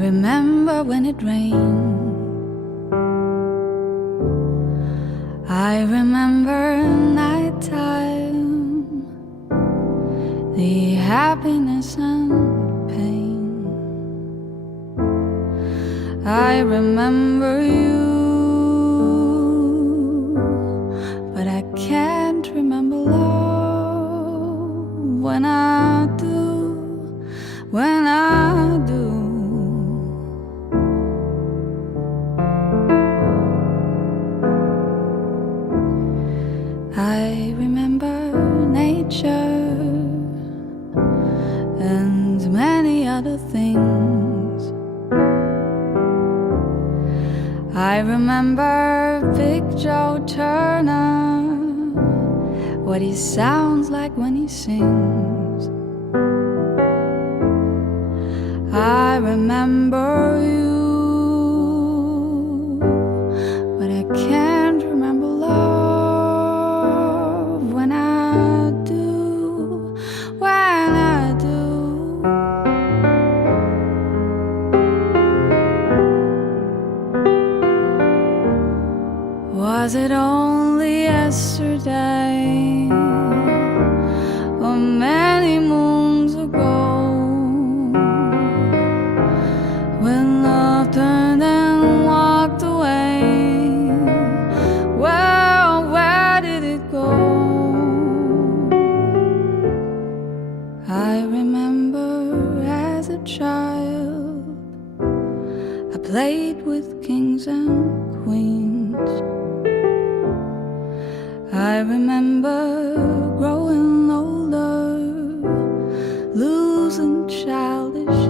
remember when it rained. I remember nighttime, the happiness and pain. I remember you, but I can't remember love. When I do, when I do, I remember nature and many other things. I remember Big Joe Turner, what he sounds like when he sings. I remember you, but I can't remember love. When I do, when I do, was it only yesterday or many moons ago, when love turned and walked away? Well, where did it go? I remember as a child I played with kings and queens. I remember growing older, losing childish